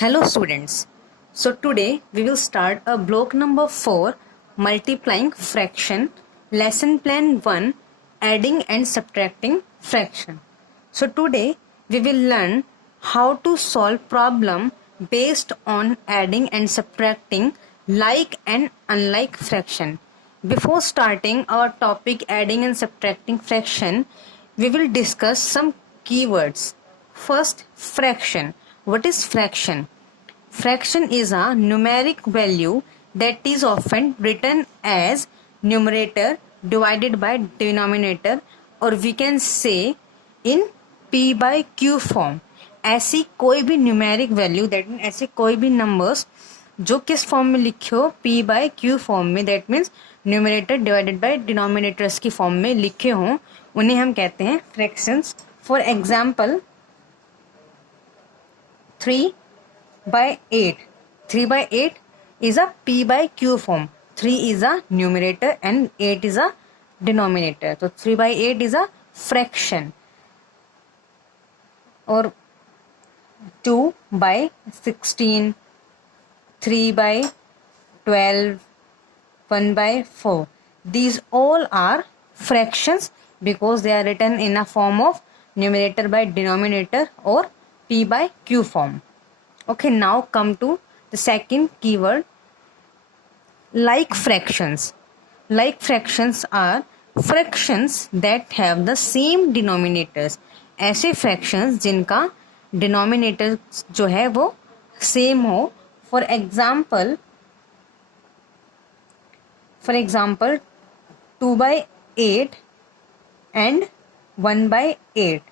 Hello students. So today we will start a block number 4 multiplying fraction lesson plan 1 adding and subtracting fraction. So today we will learn how to solve problem based on adding and subtracting like and unlike fraction. Before starting our topic adding and subtracting fraction, we will discuss some keywords. First, fraction. What is fraction? Fraction is a numeric value that is often written as numerator divided by denominator, or we can say in p by q form. ऐसी कोई भी numeric value that mean ऐसे कोई भी numbers जो किस form में लिखे हो p बाय q फॉर्म में, that means numerator divided by denominators की फॉर्म में लिखे हों, उन्हें हम कहते हैं fractions. For example 3 by 8. 3 by 8 is a p by q form. 3 is a numerator and 8 is a denominator. So 3 by 8 is a fraction. Or 2 by 16, 3 by 12, 1 by 4. These all are fractions because they are written in a form of numerator by denominator or p by q form. Okay, now come to the second keyword, like fractions. Like fractions are fractions that have the same denominators. ऐसे fractions जिनका denominator जो है वो same हो. For example 2 by 8 and 1 by 8.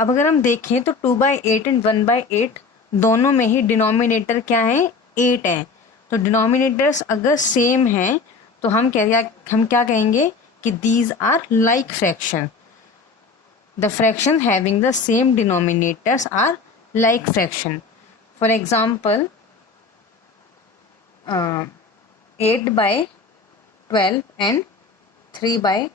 अब अगर हम देखें तो 2 by 8 and 1 by 8 दोनों में ही डिनोमिनेटर क्या है, 8 है. तो डिनोमिनेटर्स अगर सेम हैं तो हम क्या कहेंगे कि these are like fraction. The fraction having the same denominators are like fraction. For example 8 by 12 and 3 by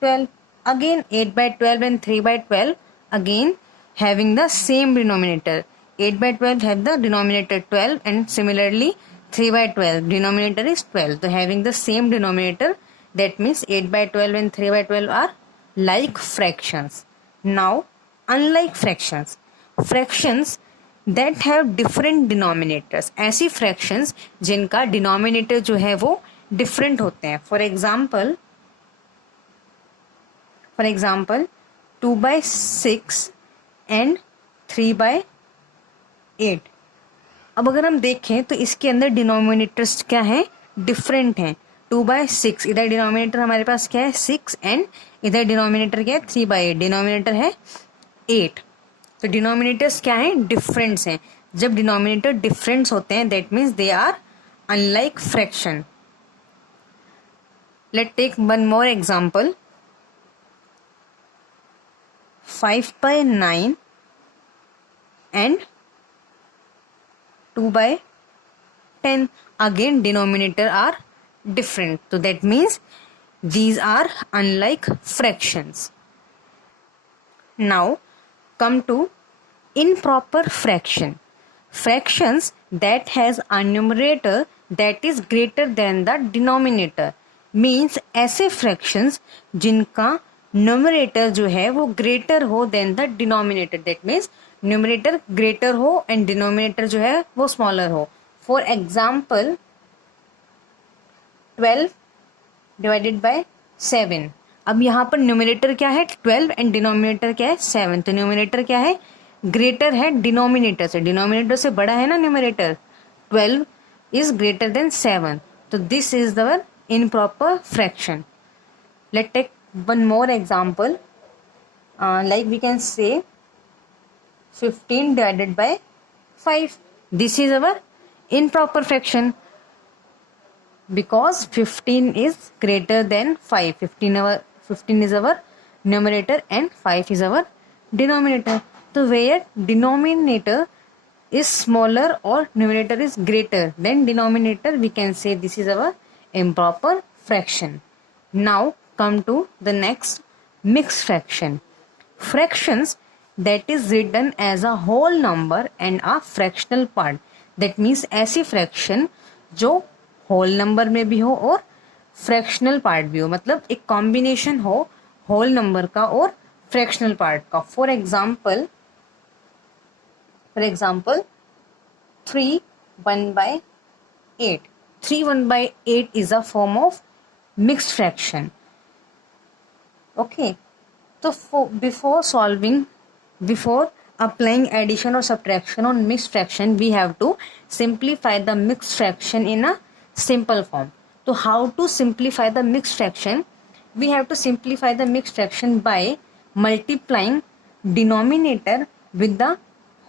12. Again 8 by 12 and 3 by 12 again having the same denominator. 8 by 12 have the denominator 12 and similarly 3 by 12 denominator is 12. So having the same denominator, that means 8 by 12 and 3 by 12 are like fractions. Now unlike fractions, fractions that have different denominators. ऐसी fractions जिनका denominator जो है वो different होते हैं. For example 2 by 6 and 3 by 8. अब अगर हम देखें तो इसके अंदर डिनोमिनेटर्स क्या हैं, डिफरेंट हैं. 2 by 6 इधर डिनोमिनेटर हमारे पास क्या है 6 एंड इधर डिनोमिनेटर क्या है 3 by 8. डिनोमिनेटर है 8. तो डिनोमिनेटर्स क्या हैं, डिफरेंट्स हैं. जब डिनोमिनेटर डिफरेंट्स होते हैं that means they are unlike fraction. Let take one more example. 5 by 9 and 2 by 10. Again denominator are different, so that means these are unlike fractions. Now come to improper fraction. Fractions that has a numerator that is greater than the denominator. Means ऐसे fractions जिनका numerator जो है वो greater हो than the denominator. That means numerator greater हो and denominator जो है वो स्मॉलर हो. For example 12 divided by 7. अब यहाँ पर न्यूमरेटर क्या है 12 एंड डिनोमिनेटर क्या है 7. तो न्यूमरेटर क्या है, ग्रेटर है डिनोमिनेटर से. डिनोमिनेटर से बड़ा है ना न्यूमरेटर. 12 is greater than 7. तो this is the improper fraction. Let take one more example. Like we can say 15 divided by 5. This is our improper fraction because 15 is greater than 5. 15 is our numerator and 5 is our denominator. So where denominator is smaller or numerator is greater than denominator, we can say this is our improper fraction. Now come to the next, mixed fraction. Fractions that is written as a whole number and a fractional part. That means ऐसी fraction जो whole number में भी हो और fractional part भी हो, मतलब एक combination हो whole number का और fractional part का. For example 3 1/8. 3 1/8 is a form of mixed fraction. Okay, so before applying addition or subtraction on mixed fraction, we have to simplify the mixed fraction in a simple form. So how to simplify the mixed fraction? We have to simplify the mixed fraction by multiplying denominator with the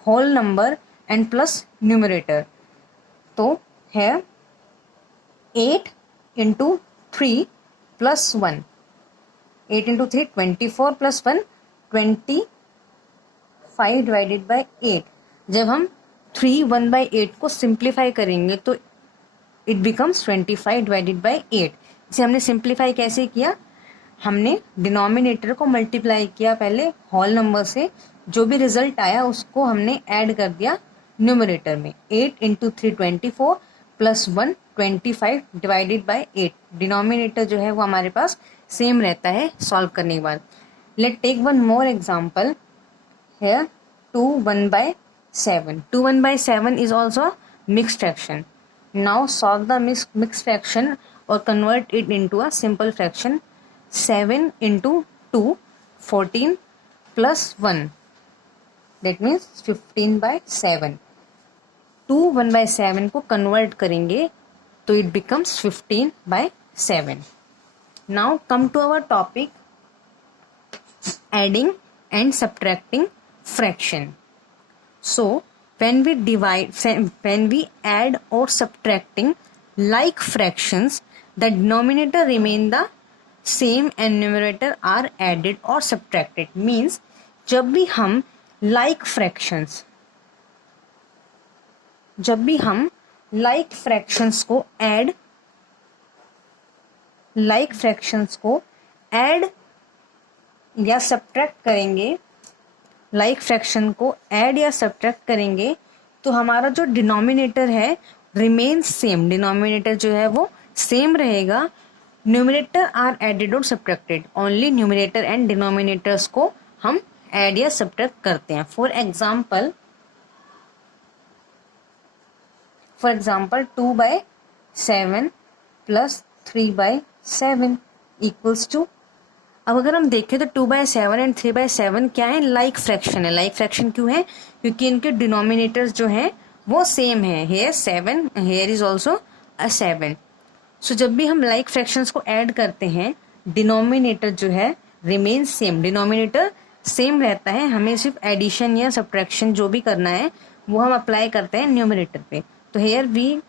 whole number and plus numerator. So here 8 into 3 plus 1. 8 into 3 24 plus 1 25 divided by 8. जब हम 3 1/8 को simplify करेंगे तो it becomes 25 divided by 8. इसे हमने simplify कैसे किया? हमने डिनोमिनेटर को मल्टीप्लाई किया पहले होल नंबर से, जो भी रिजल्ट आया उसको हमने ऐड कर दिया न्यूमरेटर में. 8 into 3 24 plus 1 25 divided by 8. Denominator जो है वो हमारे पास सेम रहता है सॉल्व करने के बाद. Let take one more example. Here 2 1/7. 2 1/7 is also mixed fraction. Now solve the mixed fraction or convert it into a simple fraction. 7 into 2 14 plus 1. That means 15/7. 2 1/7 को convert करेंगे तो it becomes 15/7. Now come to our topic, adding and subtracting fraction. So when we add or subtracting like fractions, the denominator remain the same and numerator are added or subtracted. Means जब भी हम like fractions को add या subtract करेंगे, like fraction को add या subtract करेंगे तो हमारा जो डिनोमिनेटर है रिमेन सेम. डिनोमिनेटर जो है वो सेम रहेगा. न्यूमरेटर आर एडेड और subtracted. Only numerator and denominators को हम ऐड या सब्ट्रैक्ट करते हैं. For example 2/7 plus 3/7 equals to. अब अगर हम देखें तो 2/7 एंड 3/7 क्या है? लाइक फ्रैक्शन है. लाइक फ्रैक्शन क्यों है? क्योंकि इनके डिनोमिनेटर्स जो हैं वो सेम है. Here 7, here is also a 7. So जब भी हम लाइक फ्रैक्शंस को ऐड करते हैं डिनोमिनेटर जो है रिमेन सेम. डिनोमिनेटर सेम रहता है. हमें सिर्फ एडिशन या सब्ट्रैक्शन जो भी करना है वो हम अप्लाई करते हैं न्यूमरेटर पे. तो हेयर वी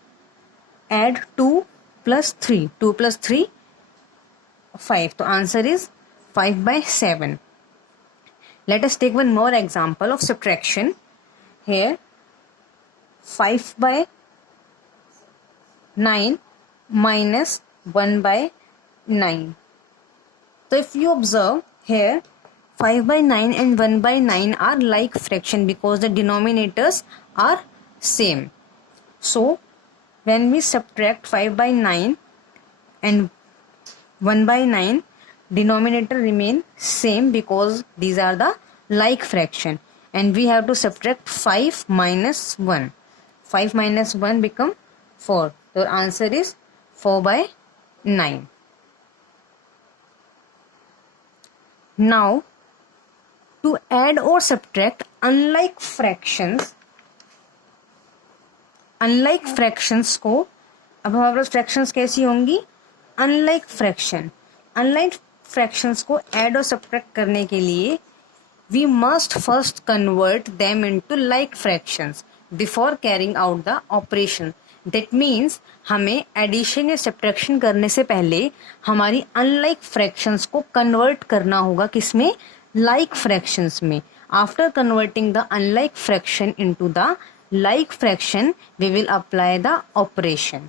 एड 2 + 3. 2 + 3 5. तो answer is 5/7. Let us take one more example of subtraction. Here 5/9 minus 1/9. So if you observe here 5/9 and 1/9 are like fraction because the denominators are same. So when we subtract 5/9 and 1/9, denominator remain same because these are the like fraction, and we have to subtract 5 minus 1. 5 minus 1 become 4. The answer is 4/9. Now to add or subtract unlike fractions को, अब हमारे पास fractions कैसी होंगी? unlike fractions को add और subtract करने के लिए we must first convert them into like fractions before carrying out the operation. That means हमें एडिशन या सब्ट्रैक्शन करने से पहले हमारी unlike fractions को कन्वर्ट करना होगा किसमें? like fractions में. After converting the unlike fraction into the like fraction, we will apply the operation.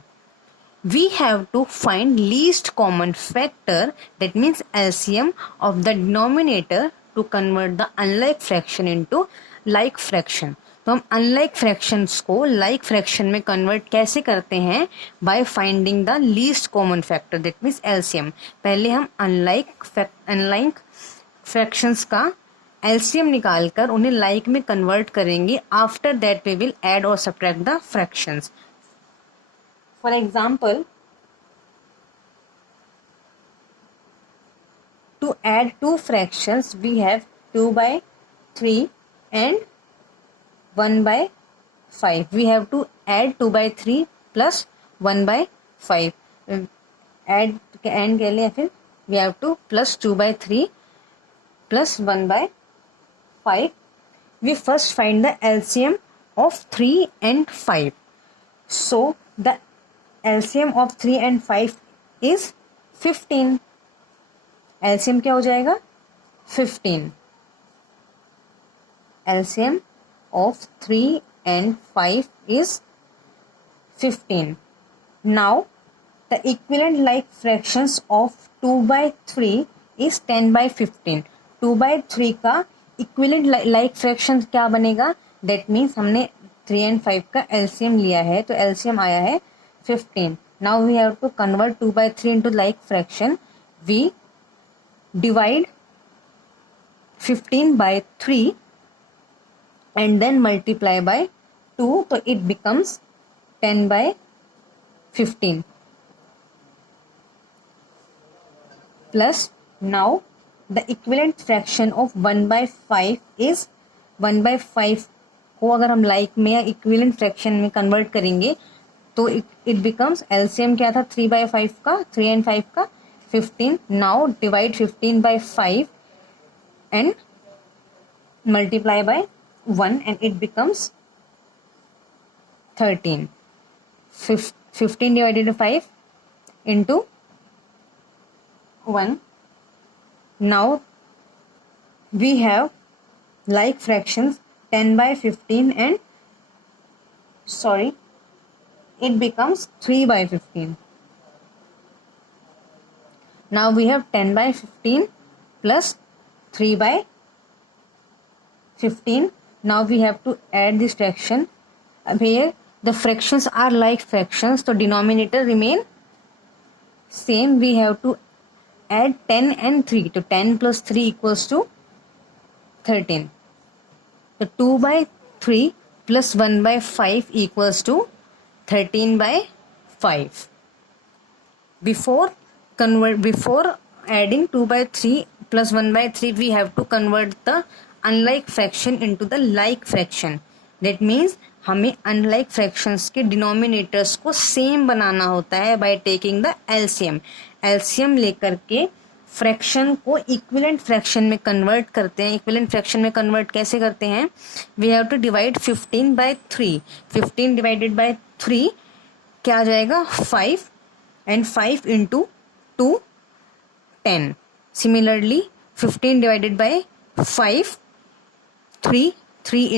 We have to find least common factor, that means LCM of the denominator to convert the unlike fraction into like fraction. तो हम unlike fractions को like fraction में convert कैसे करते हैं? By finding the least common factor, that means LCM. पहले हम unlike fractions का एलसीएम निकालकर उन्हें लाइक में कन्वर्ट करेंगे। After that we will add और subtract the fractions. For example, to add two fractions we have 2/3 and 1/5. We have to add 2/3 plus 1/5. add and के लिए फिर we have to plus 2/3 plus 1/5. We first find the LCM of 3 and 5. So the LCM of 3 and 5 is 15. LCM क्या हो जाएगा? 15. LCM of 3 and 5 is 15. Now the equivalent like fractions of 2/3 is 10/15. 2/3 का equivalent like fraction क्या बनेगा? That means हमने 3 and 5 का LCM लिया है, तो LCM आया है 15. Now we have to convert 2/3 into like fraction. We divide 15 by 3 and then multiply by 2, so it becomes 10/15. Plus now the equivalent fraction of 1/5 is 1/5 को अगर हम लाइक में या इक्विवेलेंट फ्रैक्शन में कन्वर्ट करेंगे तो इट बिकम्स एलसीएम क्या था 3/5 का, 3 and 5 का 15. Now divide 15 by 5 and multiply by 1 and it becomes 13. 15 divided by 5 into 1. Now we have like fractions 10/15 and it becomes 3/15. Now we have 10/15 plus 3/15. Now we have to add this fraction. Here the fractions are like fractions, so denominator remain same. We have to add 10 and 3. So 10 plus 3 equals to 13. So 2/3 plus 1/5 equals to 13/5. Before adding 2/3 plus 1/3 we have to convert the unlike fraction into the like fraction. That means हमें unlike fractions के denominators को same बनाना होता है by taking the LCM. LCM लेकर के fraction को equivalent fraction में convert करते हैं. इक्विवेलेंट फ्रैक्शन में कन्वर्ट कैसे करते हैं? We have to divide 15/3. 15 divided by 3 क्या आ जाएगा? 5 and 5 into 2 10. Similarly 15 divided by 5 3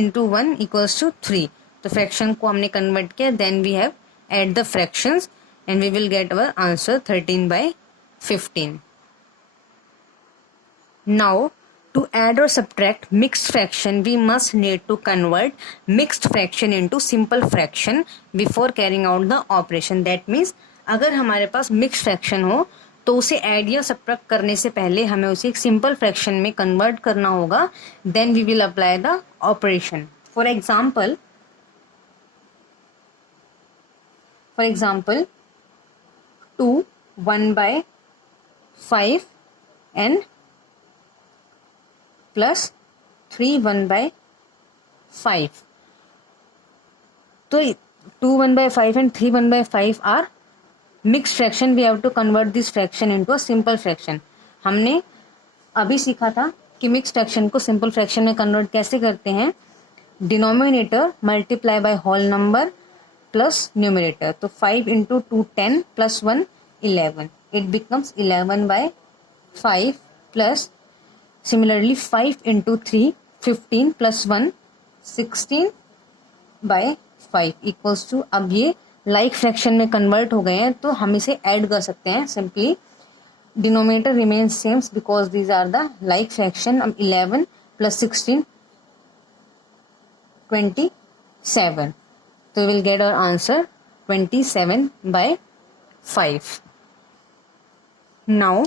into 1 equals to 3. तो फ्रैक्शन को हमने कन्वर्ट किया. Then we have add the fractions and we will get our answer 13/15. Now to add or subtract mixed fraction we must need to convert mixed fraction into simple fraction before carrying out the operation. That means अगर हमारे पास mix fraction हो तो उसे add या subtract करने से पहले हमें उसे एक सिंपल फ्रैक्शन में कन्वर्ट करना होगा. Then we will apply the operation. For example 2 1/5 and plus 3 1/5. तो 2 1/5 and 3 1/5 are mixed fraction. We have to convert this fraction into a simple fraction. हमने अभी सीखा था कि मिक्स फ्रैक्शन को सिंपल फ्रैक्शन में कन्वर्ट कैसे करते हैं. Denominator multiply by whole number plus numerator. तो 5 into 2 10 plus 1 11. It becomes 11/5 plus similarly 5 into 3 15 plus 1 16/5 equals to. अब ये लाइक फ्रैक्शन में कन्वर्ट हो गए हैं तो हम इसे ऐड कर सकते हैं simply. denominator remains same because these are the like fraction. 11 plus 16, 27. So we will get our answer 27 by 5. Now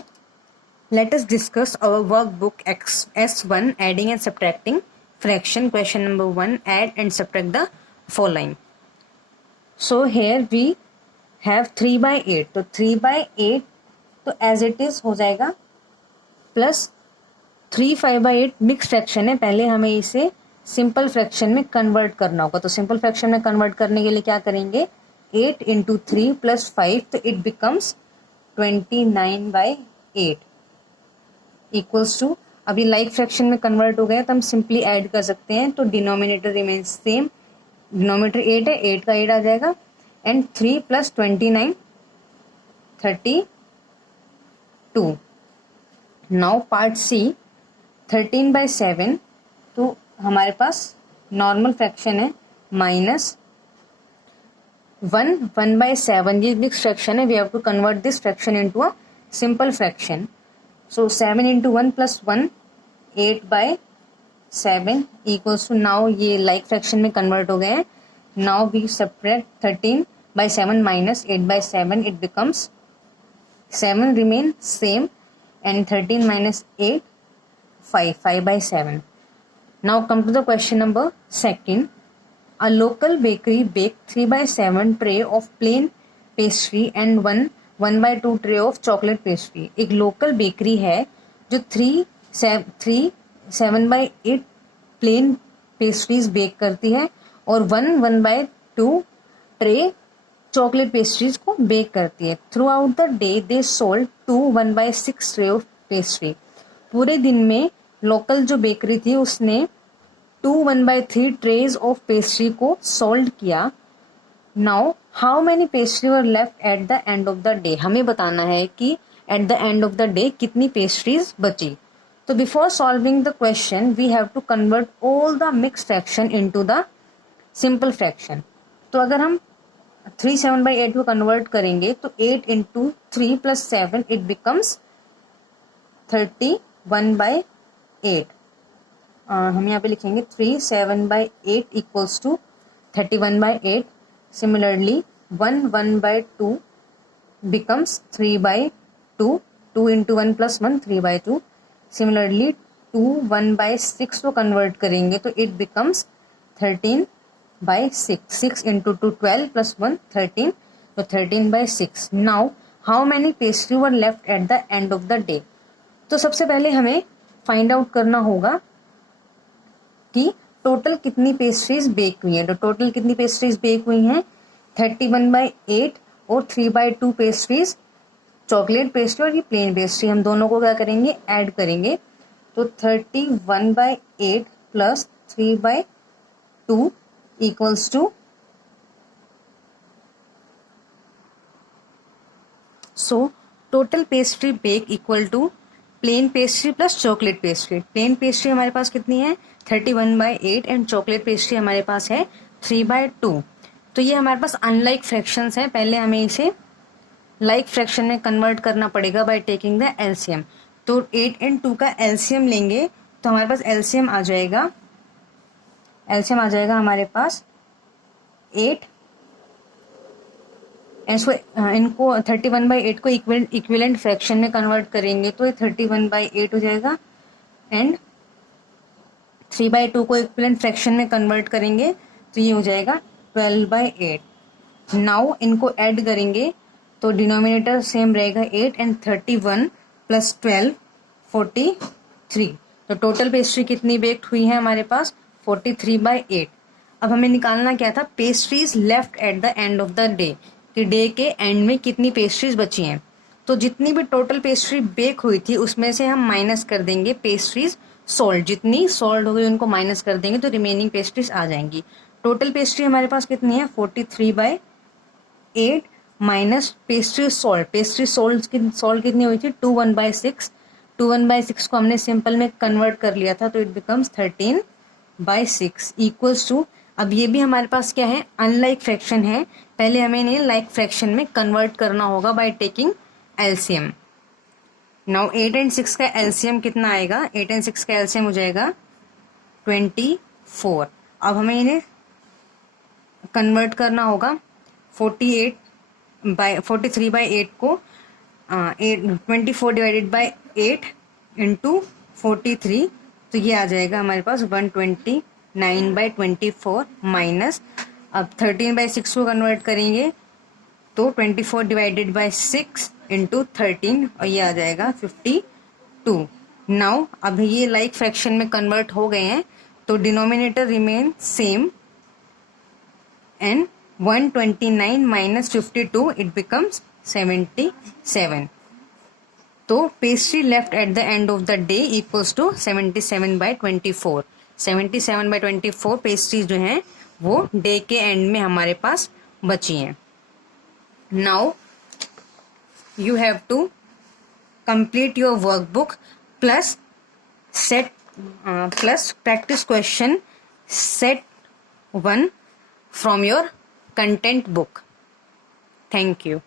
let us discuss our workbook S1 adding and subtracting fraction. Question number 1, add and subtract the following. So here we have 3 by 8. तो 3 by 8 तो as it is हो जाएगा plus 3 5 by 8 mix fraction है. पहले हमें इसे simple fraction में convert करना होगा. तो सिंपल फ्रैक्शन में कन्वर्ट करने के लिए क्या करेंगे, 8 इंटू 3 प्लस 5 तो it becomes 29 by 8 equals to. अभी लाइक फ्रैक्शन में कन्वर्ट हो गया तो हम सिंपली ऐड कर सकते हैं. तो डिनोमिनेटर रिमेन्स सेम. डिनोमिनेटर 8 है, 8 का 8 आ जाएगा and 3 plus 29 32. Now part C 13 by 7. तो हमारे पास नॉर्मल फ्रैक्शन है माइनस 1 by 7. ये मिक्स फ्रैक्शन है. We have to convert this fraction into a simple fraction. So 7 into 1 plus 1 8 by 7 equals to. Now ये लाइक फ्रैक्शन में convert हो गए हैं. Now we subtract 13 by 7 minus 8 by 7. It becomes 7 remain same and 13 minus 8 5 by 7. Now come to the question number 2. A local bakery baked 3 by 7 tray of plain pastry and 1 by 2 tray of chocolate pastry. एक local bakery है जो 7 by 8 plane pastries bake करती है और 1 by 2 tray chocolate pastries को bake करती है. Through out the day they sold 1 by 6 tray of pastry. पूरे दिन में लोकल जो बेकरी थी उसने 1 by 3 ट्रेज ऑफ पेस्ट्री को सोल्ड किया. Now how many pastry were left at the end of the day. हमें बताना है कि at the end of the day कितनी पेस्ट्रीज बची. तो before solving the question we have to convert all the mix fraction into the simple fraction. तो अगर हम 3 7 by 8 को कन्वर्ट करेंगे तो 8 into 3 plus 7 it becomes 31 by 8. हम यहाँ पे लिखेंगे 3 7 by 8 equals to 31 by 8. Similarly 1 by 2 becomes 3 by 2. 2 into 1 plus 1 3 by 2. Similarly 2 1 by 6 को कन्वर्ट करेंगे तो it becomes 13 by 6. 6 into 2 12 plus 1 13. So 13 by 6. Now how many pastry were left at the end of the day. तो सबसे पहले हमें find out करना होगा कि टोटल कितनी पेस्ट्रीज बेक हुई हैं. तो टोटल कितनी पेस्ट्रीज बेक हुई हैं 31 by 8 और 3 by 2 पेस्ट्रीज चॉकलेट पेस्ट्री और ये प्लेन पेस्ट्री. हम दोनों को क्या करेंगे, ऐड करेंगे. तो 31 by 8 plus 3 by 2 equals to, so total pastry bake equal to plain pastry plus chocolate pastry. Plain pastry हमारे पास कितनी है 31 by 8 एंड चॉकलेट पेस्ट्री हमारे पास है 3 by 2. तो ये हमारे पास अनलाइक फ्रैक्शंस है. पहले हमें इसे लाइक फ्रैक्शन में कन्वर्ट करना पड़ेगा बाय टेकिंग द एलसीएम. तो 8 एंड 2 का एलसीएम लेंगे तो हमारे पास एलसीएम आ जाएगा हमारे पास 8. इनको 31 by 8 को इक्विवेलेंट फ्रैक्शन में कन्वर्ट करेंगे तो ये 31 by 8 हो जाएगा एंड 3 by 2 को इक्विवेलेंट फ्रैक्शन में कन्वर्ट करेंगे तो ये हो जाएगा 12 by 8. नाउ इनको ऐड करेंगे तो डिनोमिनेटर सेम रहेगा 8 एंड 31 प्लस 12 43. तो टोटल पेस्ट्री कितनी बेक्ड हुई है हमारे पास 43 by 8. अब हमें निकालना क्या था, pastries left at the end of the day, कि डे के एंड में कितनी पेस्ट्रीज बची हैं. तो जितनी भी टोटल पेस्ट्री बेक हुई थी उसमें से हम माइनस कर देंगे पेस्ट्रीज सोल्ड. जितनी सोल्ड हो गई उनको माइनस कर देंगे तो रिमेनिंग पेस्ट्रीज आ जाएंगी. टोटल पेस्ट्री हमारे पास कितनी है 43 by 8 minus pastry sold. Pastry sold कितनी हुई थी 21 by 6. 21 by 6 को हमने सिंपल में कन्वर्ट कर लिया था तो it becomes 13 by 6 equals to. अब ये भी हमारे पास क्या है, अनलाइक फ्रैक्शन है. पहले हमें इन्हें लाइक फ्रैक्शन में कन्वर्ट करना होगा by taking LCM. Now 8 and 6 का एलसीएम कितना आएगा? 8 एंड 6 का एलसीएम हो जाएगा 24। अब हमें इन्हें कन्वर्ट करना होगा। 43/8 को 24 डिवाइडेड बाय 8 इंटू 43, तो ये आ जाएगा हमारे पास 129/24 माइनस, अब 13/6 को कन्वर्ट करेंगे तो 24 डिवाइडेड बाय 6 इंटू 13, और ये आ जाएगा 52। नाउ अब ये लाइक फ्रैक्शन में कन्वर्ट हो गए हैं, तो denominator remain same and 129 minus 52 it becomes 77। तो pastry left at the end of the day equals to 77/24। 77/24 pastry जो हैं वो डे के एंड में हमारे पास बची हैं। Now you have to complete your workbook plus practice question set 1 from your content book. Thank you.